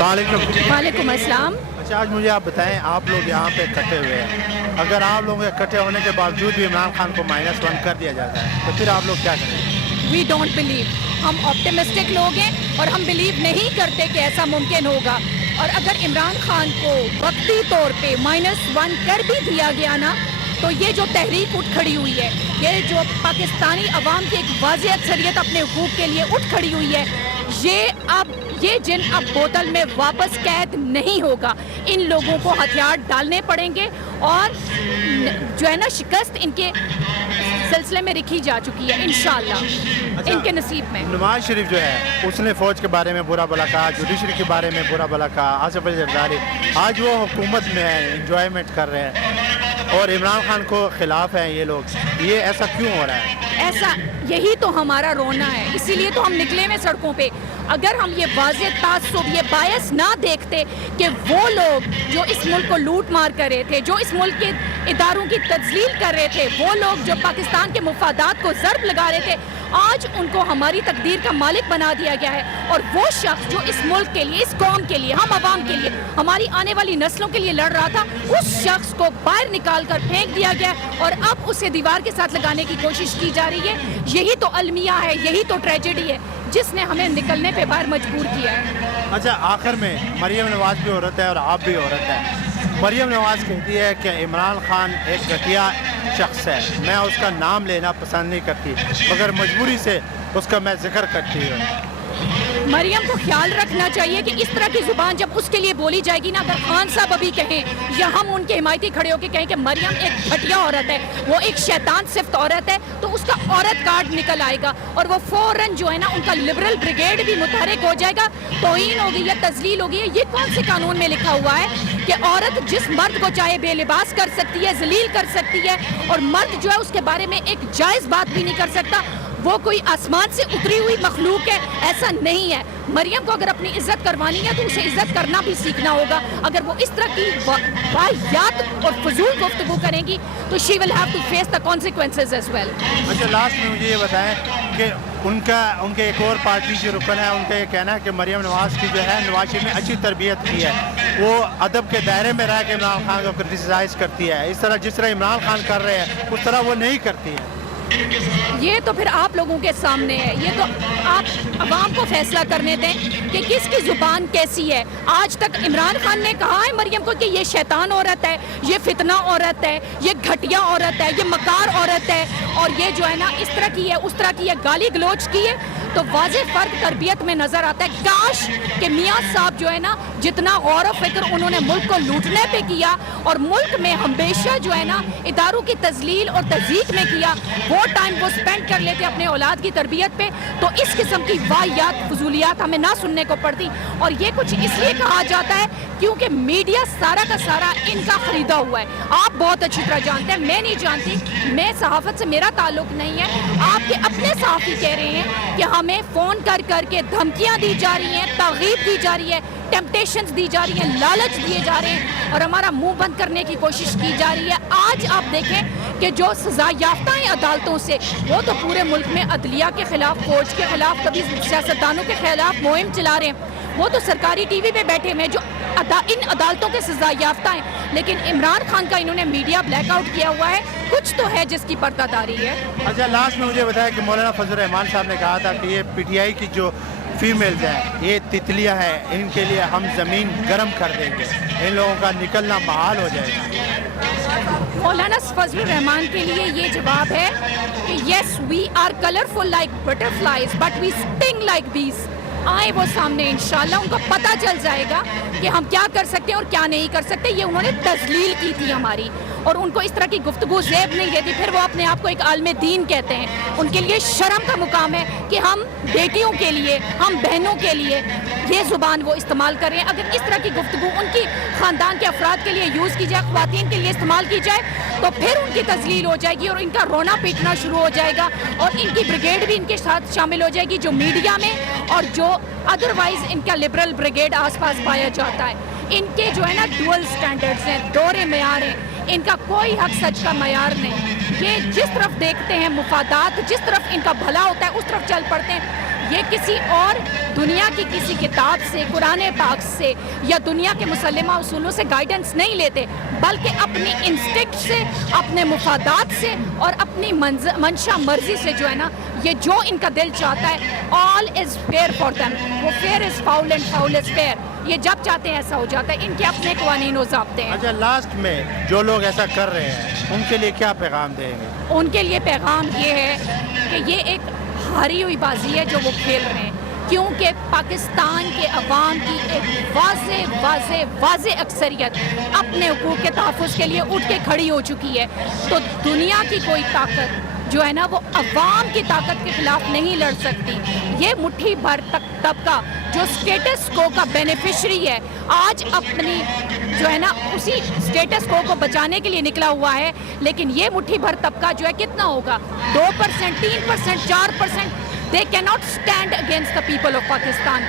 वालेकुम अस्सलाम। अच्छा, आज मुझे आप बताएं, आप लोग यहाँ पे इकट्ठे हुए हैं, अगर आप लोगों के इकट्ठे होने के बावजूद भी इमरान खान को -1 कर दिया जाता है तो फिर आप लोग क्या करेंगे? वी डोंट बिलीव, हम ऑप्टिमिस्टिक लोग हैं और हम बिलीव नहीं करते कि ऐसा मुमकिन होगा। और अगर इमरान खान को वक्ती तौर पे -1 कर भी दिया गया ना, तो ये जो तहरीक उठ खड़ी हुई है, ये जो पाकिस्तानी अवाम की एक वाज़ेह अक्सरियत अपने हुकूक के लिए उठ खड़ी हुई है, ये जिन अब बोतल में वापस कैद नहीं होगा। इन लोगों को हथियार डालने पड़ेंगे और जो है ना शिकस्त इनके सिलसिले में लिखी जा चुकी है इंशाअल्लाह। अच्छा, इनके नसीब में नवाज शरीफ जो है उसने फ़ौज के बारे में बुरा भला कहा, जुडिशरी के बारे में बुरा भला कहा, आसिफ अली जरदारी, आज वो हुकूमत में है, इंजॉयमेंट कर रहे हैं और इमरान खान को खिलाफ हैं ये लोग। ये ऐसा क्यों हो रहा है? ऐसा यही तो हमारा रोना है, इसीलिए तो हम निकले हुए सड़कों पे। अगर हम ये वाज़ेह तासुब, ये बायस ना देखते कि वो लोग जो इस मुल्क को लूट मार कर रहे थे, जो इस मुल्क के इदारों की तजलील कर रहे थे, वो लोग जो पाकिस्तान के मुफादात को ज़र्ब लगा रहे थे, आज उनको हमारी तकदीर का मालिक बना दिया गया है। और वो शख्स जो इस मुल्क के लिए, इस कौम के लिए, हम अवाम के लिए, हमारी आने वाली नस्लों के लिए लड़ रहा था, उस शख्स को बाहर निकाल कर फेंक दिया गया और अब उसे दीवार के साथ लगाने की कोशिश की जा रही है। यही तो अलमिया है, यही तो ट्रेजेडी है जिसने हमें निकलने पे बाहर मजबूर किया है। अच्छा, आखिर में मरियम नवाज भी औरत है और आप भी औरत हैं। मरियम नवाज कहती है कि इमरान खान एक घटिया शख्स है, मैं उसका नाम लेना पसंद नहीं करती, मगर मजबूरी से उसका मैं जिक्र करती हूँ। मरियम को ख्याल रखना चाहिए कि इस तरह की ज़ुबान जब उसके लिए बोली जाएगी ना, अगर खान साहब अभी कहें या हम उनके हिमायती खड़े होकर कहें कि मरियम एक घटिया औरत है, वो एक शैतान सिफ्त औरत है, तो उसका औरत कार्ड निकल आएगा और वो फौरन जो है ना उनका लिबरल ब्रिगेड भी मुतहरिक हो जाएगा। तौहीन होगी या तजलील होगी, ये कौन से कानून में लिखा हुआ है कि औरत जिस मर्द को चाहे बेलिबास कर सकती है, जलील कर सकती है, और मर्द जो है उसके बारे में एक जायज़ बात भी नहीं कर सकता, वो कोई आसमान से उतरी हुई मखलूक है? ऐसा नहीं है। मरियम को अगर अपनी इज्जत करवानी है तो उसे इज्जत करना भी सीखना होगा। अगर वो इस तरह की वाहियात और फजूल गुफ्तगू करेंगी तो she will have to face the consequences as well. अच्छा, लास्ट में मुझे ये बताएं कि उनके एक और पार्टी जो रुकन है, उनका ये कहना है कि मरियम नवाज की जो है नवाज शरीफ ने अच्छी तरबियत की है, वो अदब के दायरे में रह के इमरान खान को क्रिटिसाइज़ करती है, इस तरह जिस तरह इमरान खान कर रहे हैं उस तरह वो नहीं करती है। ये तो फिर आप लोगों के सामने है, ये तो आप अवाम को फैसला करने दें कि किसकी ज़ुबान कैसी है। आज तक इमरान खान ने कहा है मरियम को कि ये शैतान औरत है, ये फितना औरत है, ये घटिया औरत है, ये मकार औरत है, और ये जो है ना इस तरह की है, उस तरह की है, गाली गलोच की है। तो वाज़ेह फ़र्क तरबियत में नज़र आता है। काश कि मियाँ साहब जो है ना जितना गौर व फिक्र उन्होंने मुल्क को लूटने पे किया और मुल्क में हमेशा जो है ना इदारों की तजलील और तज़यीक़ में किया, वो टाइम वो स्पेंड कर लेते अपने औलाद की तरबियत पे, तो इस किस्म की वाहियात फजूलियात हमें ना सुनने को पड़ती। और ये कुछ इसलिए कहा जाता है क्योंकि मीडिया सारा का सारा इनका ख़रीदा हुआ है। आप बहुत अच्छी तरह जानते हैं, मैं नहीं जानती, मैं सहाफ़त से मेरा ताल्लुक़ नहीं है। आपके अपने सहाफ़ी कह रहे हैं कि हमें फ़ोन कर करके धमकियाँ दी जा रही हैं, ताक़ीब दी जा रही है, टेम्पटेशंस दी जा रही हैं, लालच दिए जा रहे हैं और हमारा मुंह बंद करने की कोशिश की जा रही है। आज आप देखें कि जो सज़ा याफ्ता हैं अदालतों से, वो तो पूरे मुल्क में अदलिया के ख़िलाफ़, फ़ौज के ख़िलाफ़, कभी सियासतदानों के ख़िलाफ़ मुहिम चला रहे हैं। वो तो सरकारी टीवी पे बैठे हुए हैं जो इन अदालतों के सज़ा याफ्ता हैं, लेकिन इमरान खान का इन्होंने मीडिया ब्लैकआउट किया हुआ है। कुछ तो है जिसकी पर्दादारी है। अच्छा, लास्ट में मुझे बताया कि मौलाना फजल रहमान साहब ने कहा था कि ये PTI की जो फीमेल्स हैं ये तितलियां हैं, इनके लिए हम ज़मीन गर्म कर देंगे, इन लोगों का निकलना महाल हो जाएगा। मौलाना फजल रहमान के लिए ये जवाब है कि yes we are colourful like butterflies but we sting like bees. आए वो सामने, इंशाल्लाह उनको पता चल जाएगा कि हम क्या कर सकते हैं और क्या नहीं कर सकते। ये उन्होंने तजलील की थी हमारी, और उनको इस तरह की गुफ्तगू ज़ेब नहीं देती। फिर वो अपने आप को एक आलमे दीन कहते हैं। उनके लिए शर्म का मुकाम है कि हम बेटियों के लिए, हम बहनों के लिए ये ज़ुबान वो इस्तेमाल कर रहे हैं। अगर इस तरह की गुफ्तगू उनकी ख़ानदान के अफराद के लिए यूज़ की जाए, ख़वातीन के लिए इस्तेमाल की जाए, तो फिर उनकी तजलील हो जाएगी और इनका रोना पीटना शुरू हो जाएगा और इनकी ब्रिगेड भी इनके साथ शामिल हो जाएगी, जो मीडिया में और जो अदरवाइज़ इनका लिबरल ब्रिगेड आसपास पाया जाता है। इनके जो है ना डुअल स्टैंडर्ड्स हैं, दोहरे मेयार हैं, इनका कोई हक सच का मयार नहीं। ये जिस तरफ देखते हैं मुफादात, जिस तरफ इनका भला होता है उस तरफ चल पड़ते हैं। یہ کسی اور دنیا کی کسی کتاب سے، قرآن پاک سے یا دنیا کے مسلمہ اصولوں سے گائیڈنس نہیں لیتے، بلکہ اپنی انسٹنکٹ سے، اپنے مفادات سے اور اپنی منشا مرضی سے جو ہے نا، یہ جو ان کا دل چاہتا ہے، all is fair for them. وہ fair is foul and foul is fair. یہ جب چاہتے ہیں ایسا ہو جاتا ہے، ان کے اپنے قوانین و ضابطے ہیں. اچھا، لاسٹ میں جو لوگ ایسا کر رہے ہیں ان کے لیے کیا پیغام دیں گے؟ ان کے لیے پیغام یہ ہے کہ یہ ایک ہاری ہوئی بازی ہے جو وہ کھیل رہے ہیں، کیونکہ پاکستان کے عوام کی ایک واضح اکثریت اپنے حقوق کے تحفظ کے لیے اٹھ کے کھڑی ہو چکی ہے. تو دنیا کی کوئی طاقت جو ہے نا وہ عوام کی طاقت کے خلاف نہیں لڑ سکتی. یہ مٹھی بھر طبقہ جو اسٹیٹس کو کا بینیفیشری ہے، آج اپنی جو ہے نا اسی اسٹیٹس کو بچانے کے لیے نکلا ہوا ہے. لیکن یہ مٹھی بھر طبقہ جو ہے کتنا ہوگا؟ 2%، 3%، 4%. They cannot stand against the people of Pakistan.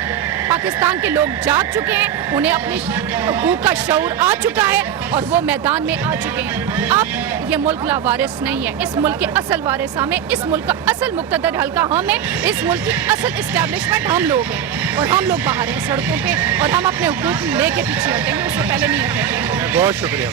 Pakistan کے لوگ جاگ چکے ہیں، انہیں اپنی حقوق کا شعور آ چکا ہے اور وہ میدان میں آ چکے ہیں. اب یہ ملک لاوارث نہیں ہے، اس ملک کے اصل وارث ہم ہیں، اس ملک کا اصل مقتدر حلقہ ہم ہیں، اس ملک کی اصل اسٹیبلشمنٹ ہم لوگ ہیں، اور ہم لوگ باہر ہیں سڑکوں پہ، اور ہم اپنے حقوق لے کے پیچھے ہٹیں گے، اس سے پہلے نہیں ہٹیں گے. بہت شکریہ.